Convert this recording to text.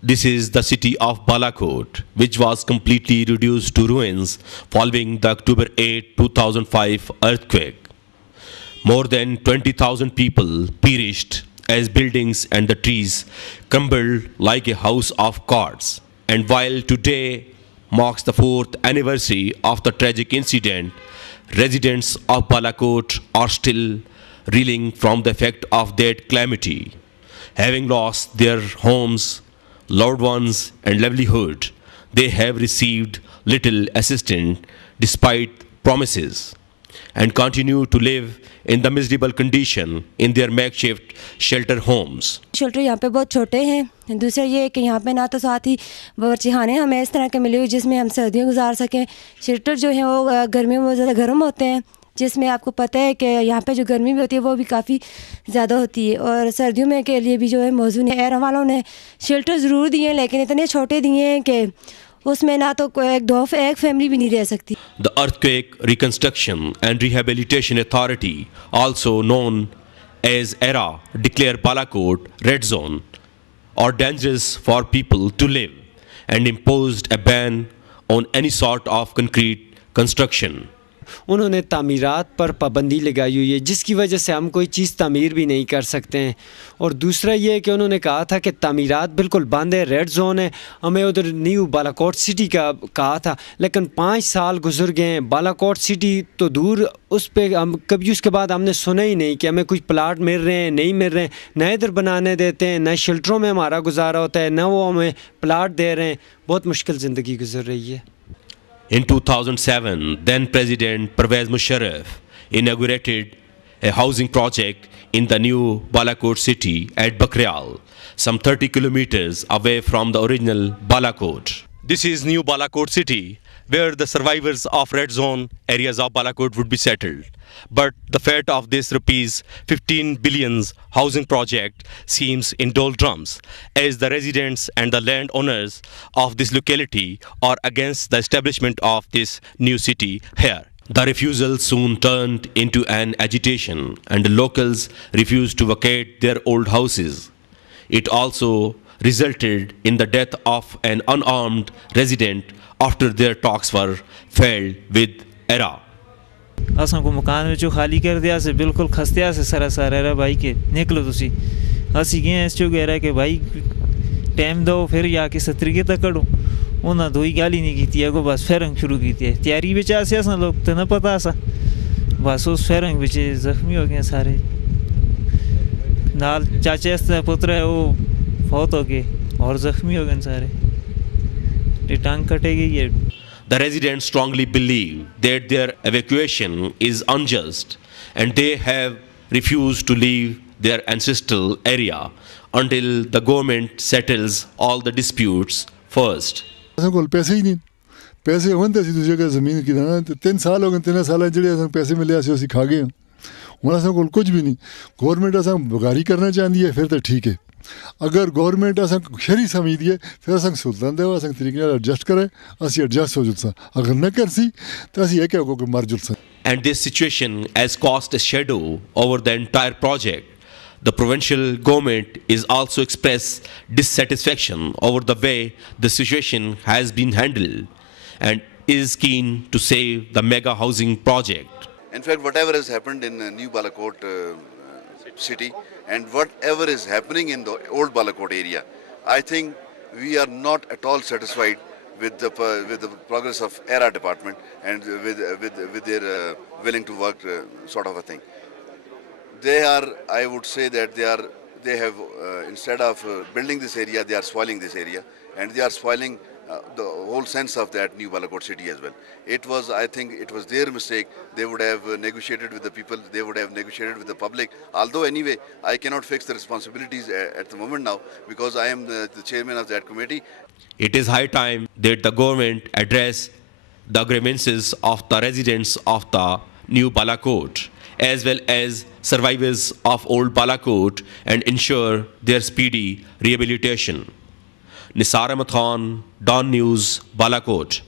This is the city of Balakot, which was completely reduced to ruins following the October 8, 2005 earthquake. More than 20,000 people perished as buildings and the trees crumbled like a house of cards. And while today marks the 4th anniversary of the tragic incident, residents of Balakot are still reeling from the effect of that calamity. Having lost their homes, loved ones and livelihood, they have received little assistance despite promises and continue to live in the miserable condition in their makeshift shelter homes. Shelter यहाँ पे बहुत छोटे हैं। दूसरा ये है कि यहाँ पे ना तो साथ ही बच्चेखाने हमें इस तरह के मिले हुए जिसमें हम सर्दियाँ गुजार सकें। शेल्टर जो हैं वो गर्मियों में ज़्यादा गर्म होते हैं, जिसमें आपको पता है कि यहाँ पे जो गर्मी भी होती है वो भी काफ़ी ज़्यादा होती है, और सर्दियों में के लिए भी जो है मौजूद है। एयर वालों ने शेल्टर ज़रूर दिए हैं लेकिन इतने छोटे दिए हैं कि उसमें ना तो एक फैमिली भी नहीं रह सकती। The Earthquake Reconstruction and Rehabilitation Authority, also known as ERA, declared Balakot red zone or dangerous for people to live and imposed a ban on any sort of concrete construction. उन्होंने तामीरात पर पाबंदी लगाई हुई है जिसकी वजह से हम कोई चीज़ तामीर भी नहीं कर सकते हैं। और दूसरा ये है कि उन्होंने कहा था कि तामीरात बिल्कुल बंद है, रेड जोन है। हमें उधर न्यू बालाकोट सिटी का कहा था लेकिन 5 साल गुजर गए हैं। बालाकोट सिटी तो दूर, उस पर हम कभी उसके बाद हमने सुना ही नहीं कि हमें कुछ प्लाट मिल रहे हैं, नहीं मिल रहे हैं, न इधर बनाने देते हैं, न शेल्टरों में हमारा गुजारा होता है, न वो हमें प्लाट दे रहे हैं। बहुत मुश्किल ज़िंदगी गुजर रही है। In 2007, then President Pervez Musharraf inaugurated a housing project in the new Balakot city at Bakrial, some 30 kilometers away from the original Balakot. This is new Balakot city, where the survivors of red zone areas of Balakot would be settled. But the fate of this rupees 15 billion housing project seems in doldrums, as the residents and the landowners of this locality are against the establishment of this new city here. The refusal soon turned into an agitation and the locals refused to vacate their old houses. It also resulted in the death of an unarmed resident after their talks were failed with ERA. असां को मकान में जो खाली कर दिया से बिल्कुल खस्तिया से सारा सारा भाई के निकलो तुसी असी गए इस जो कह रहा है कि भाई टाइम दो फिर या के सत्रिके तक करो उन्हें दो ही गाली नहीं की थी को बस फेरंग शुरू की थी तैयारी में चाहे असां लोग तो न पता सा बस उस फेरंग में जख्मी हो गए सारे नाल चाचे पुत्र है वो फौत हो गए और जख्मी हो गए सारे टांग कटेगी ये। The residents strongly believe that their evacuation is unjust and they have refused to leave their ancestral area until the government settles all the disputes first. पैसे ही नहीं पैसे होंगे सी दूसरे का ज़मीन की ना 3 साल हो गए 3 साल जड़े अस पैसे मिले अस खा गए हूँ अस कुछ भी नहीं गवर्नमेंट अस बगारी करना चाहती है फिर तो ठीक है अगर गवर्नमेंट अस शरी समझदी है फिर अस सुल्तान दे अस तरीके एडजस्ट करे अस एडजस्ट हो जुलसा अगर न करसी तो अस एक को मर जुलसा। And this situation has cast a shadow over the entire project. The provincial government is also expressed dissatisfaction over the way the situation has been handled and is keen to save the mega housing project. In fact, whatever has happened in New Balakot city and whatever is happening in the old Balakot area, I think we are not at all satisfied with the progress of ERA department and with their willing to work sort of a thing. They are, I would say that they have instead of building this area, they are spoiling this area and they are spoiling the whole sense of that new Balakot city as well. It was, I think, it was their mistake. They would have negotiated with the people. They would have negotiated with the public. Although anyway, I cannot fix the responsibilities at the moment now because I am the chairman of that committee. It is high time that the government address the grievances of the residents of the new Balakot as well as survivors of old Balakot and ensure their speedy rehabilitation. Nisar Ahmad Khan, Dawn News, Balakot.